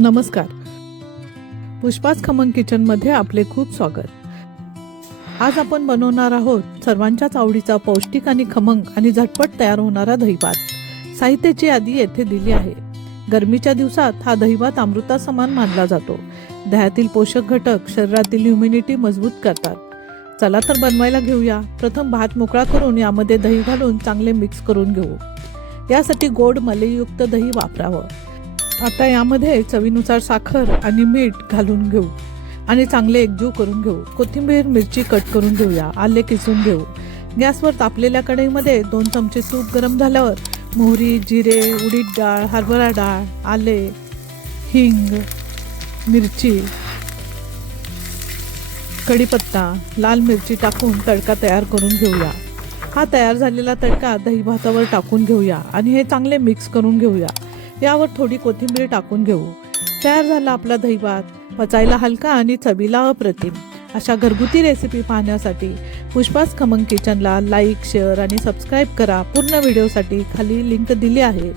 नमस्कार. पुष्पास खमंग किचनमध्ये आपले खूप स्वागत. आज आपण बनवणार आहोत सर्वांच्याच आवडीचा पौष्टिक आणि खमंग आणि झटपट तयार होणारा दहीभात. साहित्याची यादी येथे दिली आहे. गरमीच्या दिवसात हा दहीभात अमृतासमान मानला जातो. दह्यातील पोषक घटक शरीरातील इम्युनिटी मजबूत करतात. चला तर बनवायला घेऊया. प्रथम भात मोकळा करून यामध्ये दही घालून चांगले मिक्स करून घेऊ. यासाठी गोड मलईयुक्त दही वापरावं. आता यामध्ये चवीनुसार साखर आणि मीठ घालून घेऊ आणि चांगले एकजीव करून घेऊ. कोथिंबीर मिरची कट करून घेऊया. आले किसून घेऊ. गॅसवर तापलेल्या कढईमध्ये 2 चमचे तूप गरम झाल्यावर मोहरी, जिरे, उडीद डाळ, हरभरा डाळ, आले, हिंग, मिरची, कढीपत्ता, लाल मिरची टाकून तडका तयार करून घेऊया. हा तयार झालेला तडका दही भातावर टाकून घेऊया आणि हे चांगले मिक्स करून घेऊया. यावर थोडी कोथिंबीर टाकून घेऊ. तयार झाला आपला दहीभात. पचायला हलका आणि चवीला अप्रतिम. अशा घरगुती रेसिपी पाहण्यासाठी पुष्पास खमंग किचनला लाईक, शेअर आणि सबस्क्राईब करा. पूर्ण व्हिडिओसाठी खाली लिंक दिली आहे.